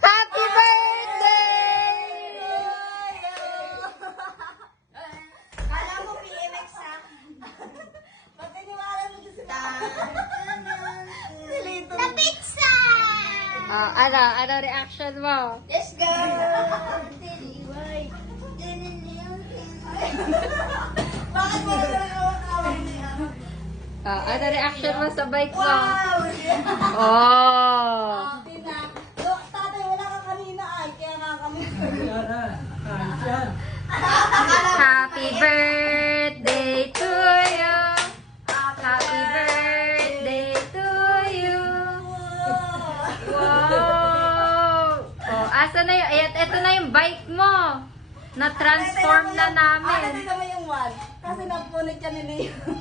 Happy birthday! Kala mo PMX ha? Pagkaniwala mo dyan si Na pizza! Ano reaction mo? Yes, girl! Bakit mo nagkakawak niya? Ano reaction mo sa bike mo? Wow! Oh! Tatay, wala ka kanina ay, kaya nga kami. Happy birthday to you! Happy birthday to you! Wow! Oh, asa na yung, eto na yung bike mo! Na-transform na Ano namin. din naman yung one? Kasi napunit ka ni Leo.